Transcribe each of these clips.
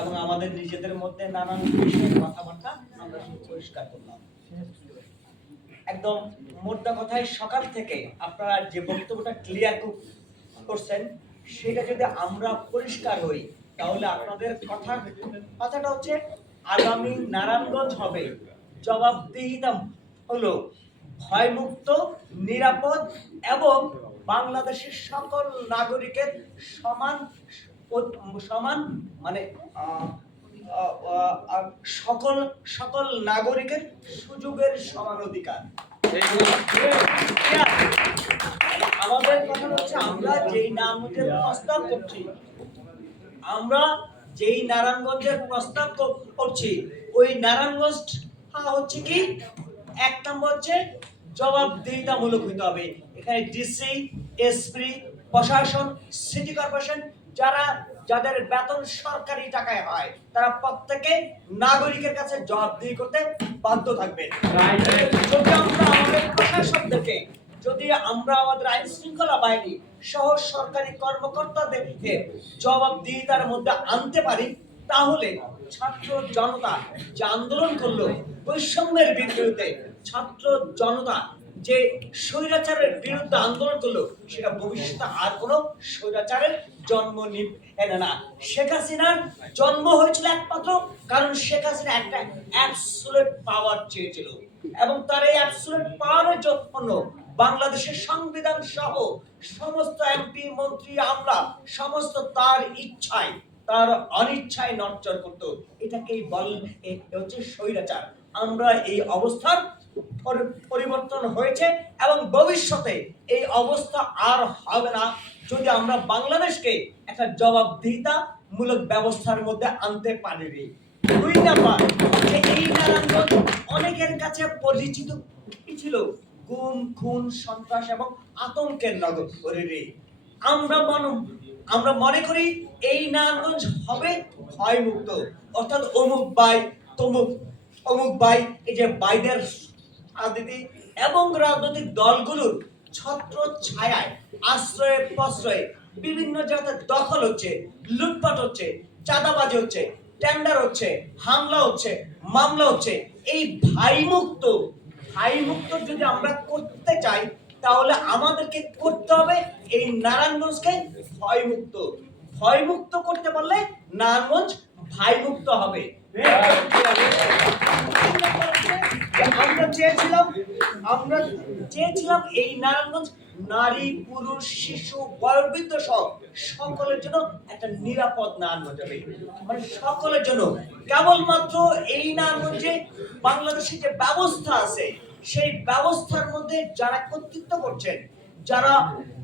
এবং আমাদের নিজেদের মধ্যে নানান বিষয়ের কথাবার্তা আমরা পরিষ্কার করলাম। একদম মোদ্দা কথায় সকাল থেকে আপনারা যে বক্তব্যটা ক্লিয়ার করছেন সেটা যদি আমরা পরিষ্কার হই তাহলে আপনাদের কথাটা হচ্ছে আগামী নারায়ণগঞ্জ হবে জবাবদিহিতা হলো ভয়মুক্ত, নিরাপদ এবং বাংলাদেশের সকল নাগরিকের সমান সমান মানে সকল সকল নাগরিকের সুযোগের সমান অধিকার। আমাদের কথা হচ্ছে আমরা যেই নারায়ণগঞ্জের প্রস্তাব করছি ওই নারায়ণগঞ্জ হচ্ছে কি এক নম্বর হচ্ছে জবাবদিহিতামূলক হইতে হবে। এখানে ডিসি, এসপি, প্রশাসন, সিটি কর্পোরেশন যাদের বেতন সরকারি টাকায় হয় তারা প্রত্যেকে নাগরিকের কাছে জবাবদিহি করতে বাধ্য থাকবেন। যদি আমরা আমাদের আইন শৃঙ্খলা বাহিনী সহ সরকারি কর্মকর্তাদেরকে জবাবদিহিতার মধ্যে আনতে পারি তাহলে ছাত্র জনতা যে আন্দোলন করলো বৈষম্যের বিরুদ্ধে, ছাত্র জনতা যে স্বৈরাচারের বিরুদ্ধে আন্দোলন করলো সেটা ভবিষ্যতে আর কোনো স্বৈরাচারের জন্ম নেবে না। শেখ হাসিনার জন্ম হয়েছিল একমাত্র কারণ শেখ হাসিনা একটা অ্যাবসলিউট পাওয়ার চেয়েছিল এবং তার এই অ্যাবসলিউট পাওয়ারের জন্য বাংলাদেশের সংবিধান সহ সমস্ত এমপি, মন্ত্রী, আমলা সমস্ত তার ইচ্ছায় তার অনিচ্ছায় নড়চড় করতো। এটাকেই হচ্ছে স্বৈরাচার। আমরা এই অবস্থার পরিবর্তন হয়েছে এবং ভবিষ্যতে এই অবস্থা আর হবে না যদি আমরা বাংলাদেশকে একটা জবাবদিহিতা মূলক ব্যবস্থার মধ্যে আনতে পারি। দুই নাম্বার যে এই নারায়ণগঞ্জ অনেকের কাছে পরিচিত ছিল গুম, খুন, সন্ত্রাস এবং আতঙ্কের নগরী। আমরা মনে করি এই নারায়ণগঞ্জ হবে ভয়মুক্ত, অর্থাৎ অমুক ভাই অমুক ভাই এই যে বাইদের রাজনীতি এবং রাজনৈতিক দলগুলোর ছত্র ছায়ায় আশ্রয়ে প্রশ্রয়ে বিভিন্ন জায়গাতে দখল হচ্ছে, লুটপাট হচ্ছে, চাঁদাবাজি হচ্ছে, টেন্ডার হচ্ছে, হামলা হচ্ছে, মামলা হচ্ছে। এই ভাইমুক্ত যদি আমরা করতে চাই তাহলে আমাদেরকে করতে হবে এই নারায়ণগঞ্জকে ভয়মুক্ত করতে পারলে নারায়ণগঞ্জ ভাইমুক্ত হবে। আমরা চেয়েছিলাম এই নারায়ণগঞ্জ নারী, পুরুষ, শিশু, বয়োবৃদ্ধ সহ সকলের জন্য একটা নিরাপদ নারায়ণগঞ্জ হবে, মানে সকলের জন্য। কেবলমাত্র এই নারায়ণগঞ্জে বাংলাদেশের যে ব্যবস্থা আছে সেই ব্যবস্থার মধ্যে যারা কর্তৃত্ব করছেন, যারা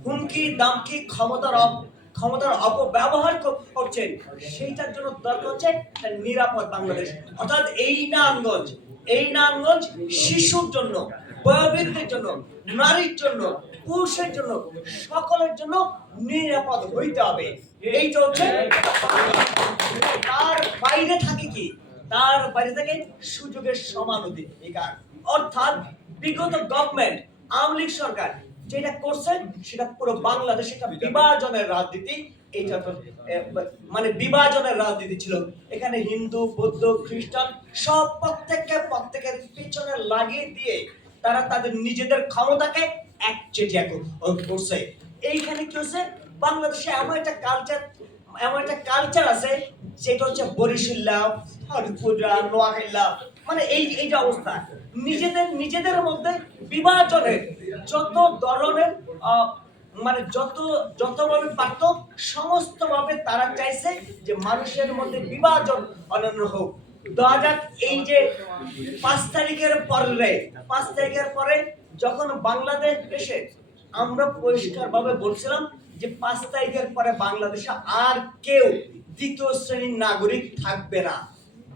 হুমকি দামকি ক্ষমতার অপব্যবহার করছেন, সেইটার জন্য দরকার হচ্ছে একটা নিরাপদ বাংলাদেশ। অর্থাৎ এই নারায়ণগঞ্জ শিশুর জন্য, বয়োবৃদ্ধের জন্য, নারীর জন্য, পুরুষের জন্য, সকলের জন্য নিরাপদ হইতে হবে। এইটা হচ্ছে তার বাইরে থাকে কি, তার বাইরে থাকে সুযোগের সমান অধিকার। অর্থাৎ বিগত গভর্নমেন্ট আওয়ামী লীগ সরকার যেটা করছেন সেটা পুরো বাংলাদেশে একটা বিভাজনের রাজনীতি। এইটা মানে বিভাজনের রাজনীতি ছিল। এখানে হিন্দু, বৌদ্ধ, খ্রিস্টান সব প্রত্যেকের পিছনে লাগিয়ে দিয়ে তারা তাদের নিজেদের ক্ষমতাকে একচেটিয়া করছে। এইখানে কি হচ্ছে, বাংলাদেশে এমন একটা কালচার আছে সেটা হচ্ছে বরিশাল্লা, হরিপুরা, নোয়াখালী, মানে এই যে অবস্থা নিজেদের মধ্যে বিভাজনের যত ধরনের মানে যতভাবে পারত সমস্ত ভাবে তারা চাইছে যে মানুষের মধ্যে বিভাজন অনন্য হোক। এই যে 5 তারিখের পরে যখন বাংলাদেশ এসে আমরা পরিষ্কার ভাবে বলছিলাম যে 5 তারিখের পরে বাংলাদেশে আর কেউ দ্বিতীয় শ্রেণীর নাগরিক থাকবে না।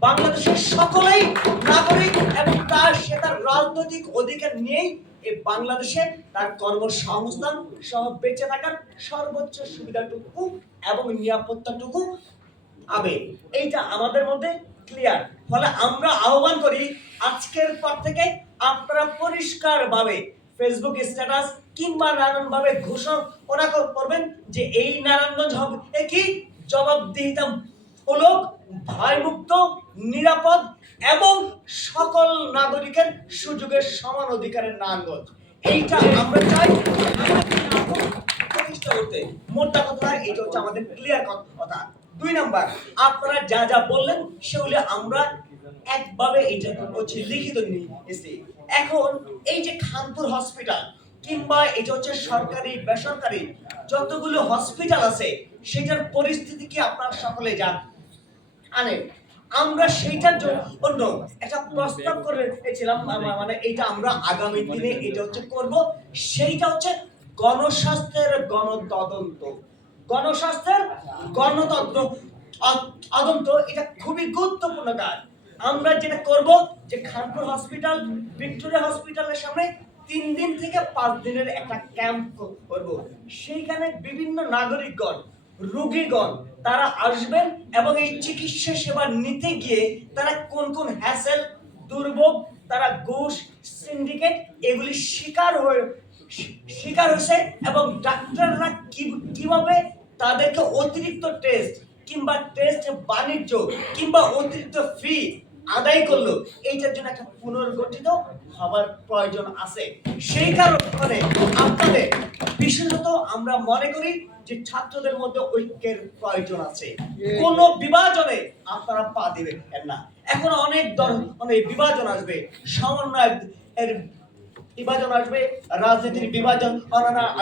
বাংলাদেশের সকলেই নাগরিক এবং তার রাজনৈতিক অধিকার নিয়েই এই বাংলাদেশে তার কর্মসংস্থান সহ বেঁচে থাকার সর্বোচ্চ সুবিধাটুকু এবং নিরাপত্তাটুকু পাবে। এইটা আমাদের মধ্যে ক্লিয়ার। ফলে আমরা আহ্বান করি আজকের পর থেকে আপনারা পরিষ্কার ভাবে ফেসবুক স্ট্যাটাস কিংবা নানান ভাবে ঘোষণা করবেন যে এই নারায়ণগঞ্জ হবে কি জবাবদিহিতা হলো ভয়মুক্ত, নিরাপদ এবং সকল নাগরিকের সুযোগের সমান অধিকারের নারায়ণগঞ্জ। এইটা আমরা চাই প্রতিষ্ঠা করতে। মোটা কথা এটা হচ্ছে আমাদের ক্লিয়ার কথা। 2 নাম্বার, আপনারা যা যা বললেন সেগুলো আমরা একভাবে এটা হচ্ছে লিখিত নিয়েছি। এখন এই যে খানপুর হসপিটাল কিংবা এটা হচ্ছে সরকারি বেসরকারি যতগুলো হসপিটাল আছে সেটার পরিস্থিতি কি আপনারা সকলে জানেন। আমরা সেইটার জন্য একটা প্রস্তাব করেছিলাম, মানে এটা আমরা আগামী দিনে এটা হচ্ছে করব। সেইটা হচ্ছে গণস্বাস্থ্যের গণতদন্ত। গণস্বাস্থ্যের গণতদন্ত তদন্ত এটা খুবই গুরুত্বপূর্ণ কাজ। আমরা যেটা করব যে খানপুর হসপিটাল, ভিক্টোরিয়া হসপিটালের সামনে 3 দিন থেকে 5 দিনের একটা ক্যাম্প করব। সেইখানে বিভিন্ন নাগরিকগণ, রোগীগণ তারা আসবেন এবং এই চিকিৎসা সেবা নিতে গিয়ে তারা কোন কোন হ্যাসেল, দুর্ভোগ, তারা ঘুষ, সিন্ডিকেট এগুলি শিকার হয়েছে এবং ডাক্তাররা কিভাবে তাদেরকে অতিরিক্ত টেস্ট কিংবা টেস্ট বাণিজ্য কিংবা অতিরিক্ত ফি আদায় করলো, এইটার জন্য একটা পুনর্গঠিত হবার প্রয়োজন আছে। সেই কারণে আপনাদের বিশেষত আমরা মনে করি যে ছাত্রদের মধ্যে ঐক্যের প্রয়োজন আছে। কোন বিভাজনে আপনারা পা দিবেন না। এখন অনেক ধরনের বিভাজন আসবে, সমন্বয়ের বিভাজন আসবে, রাজনীতির বিভাজন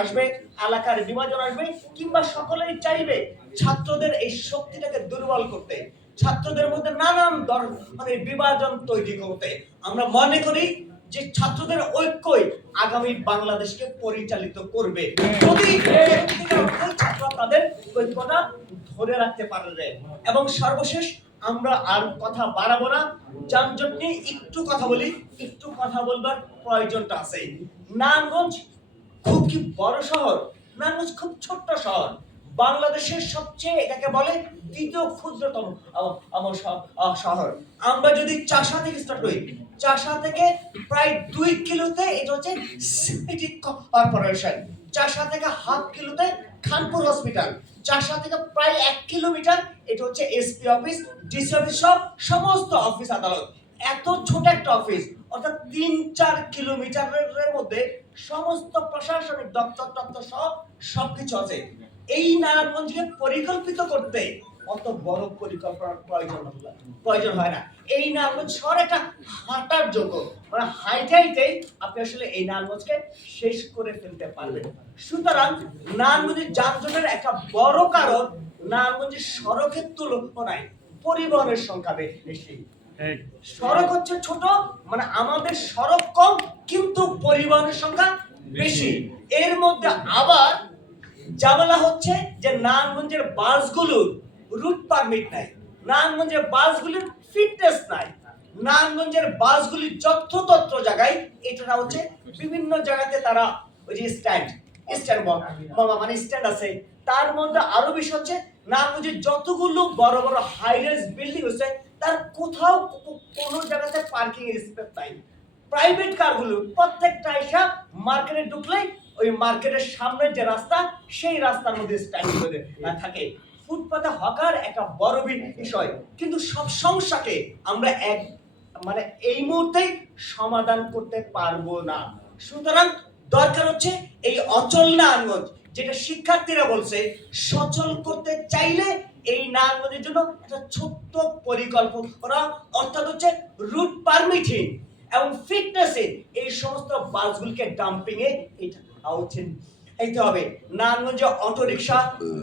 আসবে, এলাকার বিভাজন আসবে, কিংবা সকলেই চাইবে ছাত্রদের এই শক্তিটাকে দুর্বল করতে, ছাত্রদের মধ্যে নানান ধরনের বিভাজন তৈরি করতে। আমরা মনে করি যে ছাত্রদের ঐক্যই আগামী বাংলাদেশকে পরিচালিত করবে, যদি ছাত্র তাদের ঐক্যটা ধরে রাখতে পারবে। এবং সর্বশেষ আমরা আর কথা বাড়াবো না, যানজট নিয়ে একটু কথা বলি, একটু কথা বলবার প্রয়োজনটা আছে। নারায়ণগঞ্জ খুব কি বড় শহর? নারায়ণগঞ্জ খুব ছোট্ট শহর। বাংলাদেশের সবচেয়ে এটাকে বলে দ্বিতীয় ক্ষুদ্রতম শহর। আমরা যদি চাষা থেকে স্টার্ট করি, চাষা থেকে প্রায় 2 কিলোতে এটা হচ্ছে সিটি কর্পোরেশন, চাষা থেকে হাফ কিলোতে খানপুর হসপিটাল, চাষা থেকে প্রায় 1 কিলোমিটার এটা হচ্ছে এসপি অফিস, ডিসি অফিস সহ সমস্ত অফিস আদালত। এত ছোট একটা অফিস, অর্থাৎ 3-4 কিলোমিটারের মধ্যে সমস্ত প্রশাসনিক দপ্তর সহ সবকিছু আছে। এই নারায়ণগঞ্জকে পরিকল্পিত করতে অত বড় পরিকল্পনার প্রয়োজন হয় না। এই নারায়ণগঞ্জ শহর একটা হাঁটার যোগ্য, মানে হাইটাইতেই আপনি আসলে এই নারায়ণগঞ্জকে শেষ করে ফেলতে পারবেন। সুতরাং নারায়ণগঞ্জের যানজটের একটা বড় কারণ নারায়ণগঞ্জের সড়কের তুলনায় পরিবহনের সংখ্যা বেশি। সড়ক হচ্ছে ছোট, মানে আমাদের সড়ক কম কিন্তু পরিবহনের সংখ্যা বেশি। এর মধ্যে আবার ঝামেলা হচ্ছে যে নারায়ণগঞ্জের বাসগুলোর রুট পারমিট নাই, নারায়ণগঞ্জের বাসগুলির ফিটনেস নাই, নারায়ণগঞ্জের বাসগুলি যত্রতত্র জায়গায় এটা হচ্ছে বিভিন্ন জায়গাতে তারা ওই যে স্ট্যান্ড মানে স্ট্যান্ড আছে। তার মধ্যে আরো বেশি হচ্ছে নারায়ণগঞ্জের যতগুলো বড় বড় হাইরাইজ বিল্ডিং হচ্ছে তার কোথাও কোনো জায়গাতে পার্কিং এর স্পেস নাই। প্রাইভেট কারগুলো প্রত্যেকটা এসে মার্কেটে ঢুকলেই ওই মার্কেটের সামনে যে রাস্তা সেই রাস্তার মধ্যে স্ট্যান্ড করে থাকে। ফুটপাতে হকার একটা বড় বিষয়, কিন্তু সব সমস্যাকে আমরা মানে এই মুহূর্তে সমাধান করতে পারবো না। সুতরাং দরকার হচ্ছে এই অচল নারায়ণগঞ্জ, যেটা শিক্ষার্থীরা বলছে সচল করতে চাইলে এই নারায়ণগঞ্জের জন্য একটা ছোট্ট পরিকল্পনা, অর্থাৎ হচ্ছে রুট পারমিটিং এবং ফিটনেসে এই সমস্ত বাসগুলোকে ডাম্পিং এ এইতে হবে। নারায়ণগঞ্জে অটো রিক্সা,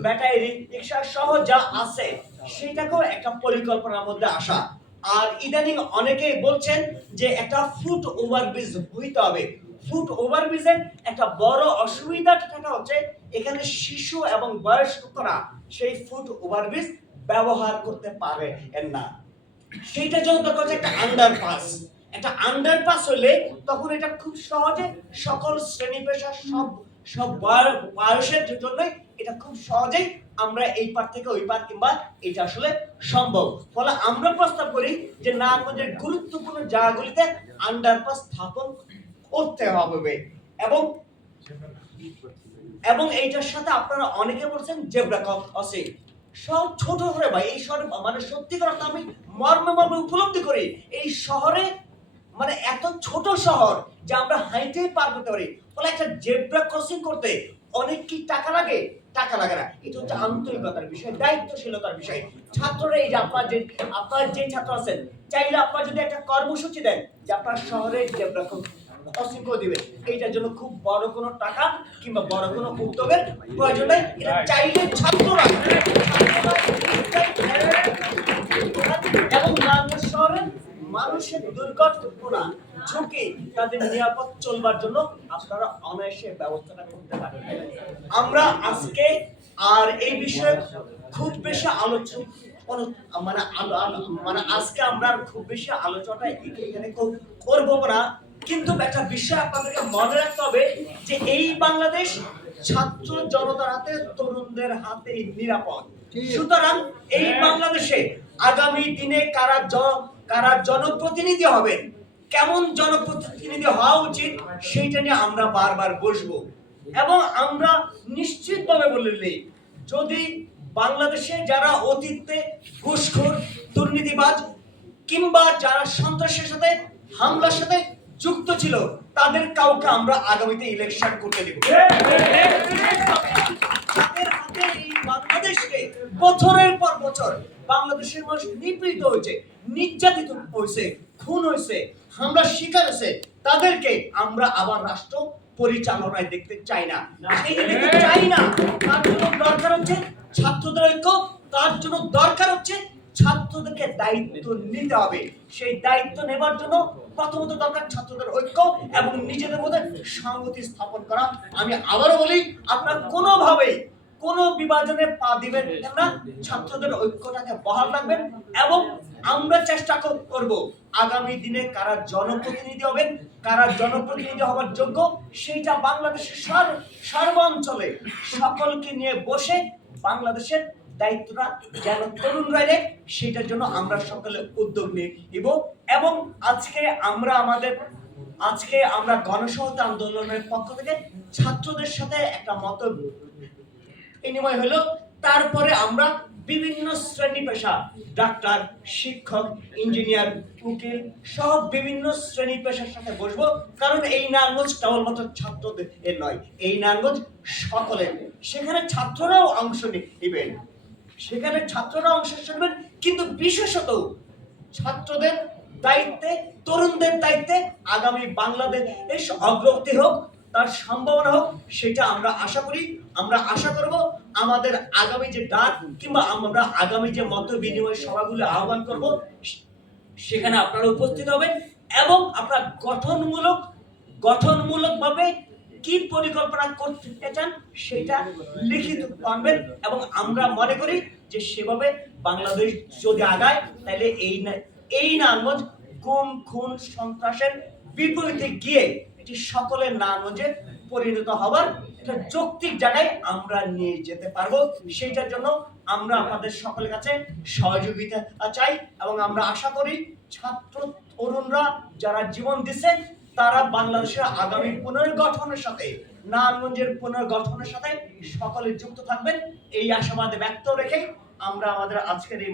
ব্যাটারি রিক্সা সহ যা আছে সেটাকেও একটা পরিকল্পনার মধ্যে আসা। আর ইদানিং অনেকেই বলছেন যে একটা ফুট ওভারব্রিজ হইতে হবে। ফুট ওভারব্রিজের একটা বড় অসুবিধাটা হচ্ছে এখানে শিশু এবং বয়স্করা সেই ফুট ওভারব্রিজ ব্যবহার করতে পারে না। সেইটার জন্য দরকার হচ্ছে একটা আন্ডারপাস। একটা আন্ডারপাস হলে তখন এটা খুব সহজে সকল শ্রেণী পেশার সব বয়সের জন্যই এটা খুব সহজেই আমরা এই পার থেকে ওই পার কিংবা এটা আসলে সম্ভব। ফলে আমরা প্রস্তাব করি যে নারায়ণগঞ্জের গুরুত্বপূর্ণ জায়গাগুলিতে আন্ডারপাস স্থাপন করতে হবে। এবং এইটার সাথে আপনারা অনেকে বলছেন জেব্রা ক্রসিং। শহর ছোট হলে ভাই, এই শহরে মানে সত্যিকার অর্থে আমি মর্মে মর্মে উপলব্ধি করি এই শহরে, মানে এত ছোট শহর যে আমরা হাইটে পার করতে পারি। বলে একটা জেব্রা ক্রসিং করতে অনেক কি টাকা লাগে? টাকা লাগে না। এটা হচ্ছে আন্তরিকতার বিষয়, দায়িত্বশীলতার বিষয়। ছাত্ররা, এই যে আপনার যে ছাত্র আছেন, চাইলে আপনার যদি একটা কর্মসূচি দেন যে আপনার শহরে জেব্রা ক্রসিং করে দিবেন, এইটার জন্য খুব বড় কোনো টাকা কিংবা বড় কোনো উদ্যোগের প্রয়োজন নেই। এটা চাইলে ছাত্ররা এবং নারায়ণগঞ্জ শহরে মানুষের দুর্ঘটনা ঝুঁকি তাদের নিরাপদ চলবার জন্য আপনারা অনায়াসে ব্যবস্থাটা করতে পারেন। আমরা আজকে আর এই বিষয়ে খুব বেশি আলোচনা মানে আজকে আমরা আর খুব বেশি আলোচনাটা এখানে করবো না, কিন্তু একটা বিষয় আপনাদেরকে মনে রাখতে হবে যে এই বাংলাদেশ ছাত্র জনতার হাতে, তরুণদের হাতে নিরাপদ। সুতরাং এই বাংলাদেশে আগামী দিনে কারা জনপ্রতিনিধি হবেন, কেমন জনপ্রতিনিধি হওয়া উচিত, সেইটা নিয়ে আমরা বারবার বসবো। এবং আমরা নিশ্চিতভাবে বললে, যদি বাংলাদেশে যারা অতীতে ঘুষখোর, দুর্নীতিবাজ কিংবা যারা সন্ত্রাসের সাথে, হামলার সাথে যুক্ত ছিল, তাদের কাউকে আমরা আগামীতে ইলেকশন করতে দেব। যাদের হাতে এই বাংলাদেশকে বছরের পর বছর বাংলাদেশের মানুষ নিপীড়িত হয়েছে, নির্যাতিত হয়েছে, খুন হয়েছে, হামলার শিকার হয়েছে, তাদেরকে আমরা আবার রাষ্ট্র পরিচালনায় দেখতে চাই না। এই যে দেখতে চাই না, তার জন্য দরকার হচ্ছে ছাত্রদের ঐক্য, তার জন্য দরকার হচ্ছে ছাত্রদেরকে দায়িত্ব নিতে হবে। সেই দায়িত্ব নেবার জন্য প্রথমত দরকার ছাত্রদের ঐক্য এবং নিজেদের মধ্যে সংগতি স্থাপন করা। আমি আবারও বলি, আপনারা কোনোভাবেই কোনো বিভাজনে পা দিবেন না, ছাত্রদের ঐক্যটাকে বহাল রাখবেন। এবং আমরা চেষ্টা করব আগামী দিনে কারা জনপ্রতিনিধি হবেন, কারা জনপ্রতিনিধি হওয়ার যোগ্য, সেইটা বাংলাদেশের সর্বাঞ্চলে সকলকে নিয়ে বসে বাংলাদেশের দায়িত্বটা যেন তরুণরা নেয়, সেটার জন্য আমরা সকলে উদ্যোগ নিব। এবং আজকে আমরা গণসংহতি আন্দোলনের পক্ষ থেকে ছাত্রদের সাথে একটা মত বিনিময় হলো। তারপরে আমরা বিভিন্ন শ্রেণী পেশা, ডাক্তার, শিক্ষক, ইঞ্জিনিয়ার, উকিল সহ বিভিন্ন শ্রেণী পেশার সাথে বসবো। কারণ এই নারায়ণগঞ্জ কেবলমাত্র ছাত্রদের নয়, এই নারায়ণগঞ্জ সকলের। সেখানে ছাত্ররাও অংশ নেবেন, কিন্তু বিশেষত ছাত্রদের দায়িত্বে, তরুণদের দায়িত্বে আগামী বাংলাদেশ অগ্রগতি হোক, তার সম্ভাবনা হোক, সেটা আমরা আশা করি। আমরা আশা করব আমাদের আগামী যে ডাক কিংবা আমরা আগামী যে মত বিনিময় সভাগুলো আহ্বান করব, সেখানে আপনারা উপস্থিত হবেন এবং আপনারা গঠনমূলক ভাবে কি পরিকল্পনা করতে চান সেটা লিখিত আনবেন। এবং আমরা মনে করি যে সেভাবে বাংলাদেশ যদি আগায়, তাহলে এই নারায়ণগঞ্জ গুম, খুন, সন্ত্রাসের বিপরীতে গিয়ে এটি সকলের নারায়ণগঞ্জে পরিণত হবার একটা যৌক্তিক জায়গায় আমরা নিয়ে যেতে পারবো। সেইটার জন্য আমরা আপনাদের সকলের কাছে সহযোগিতা চাই এবং আমরা আশা করি ছাত্র তরুণরা যারা জীবন দিচ্ছেন, তারা বাংলাদেশের আগামী পুনর্গঠনের সাথে, নারায়ণগঞ্জের পুনর্গঠনের সাথে সকলে যুক্ত থাকবেন, এই আশাবাদ ব্যক্ত রেখে আমরা আমাদের আজকের এই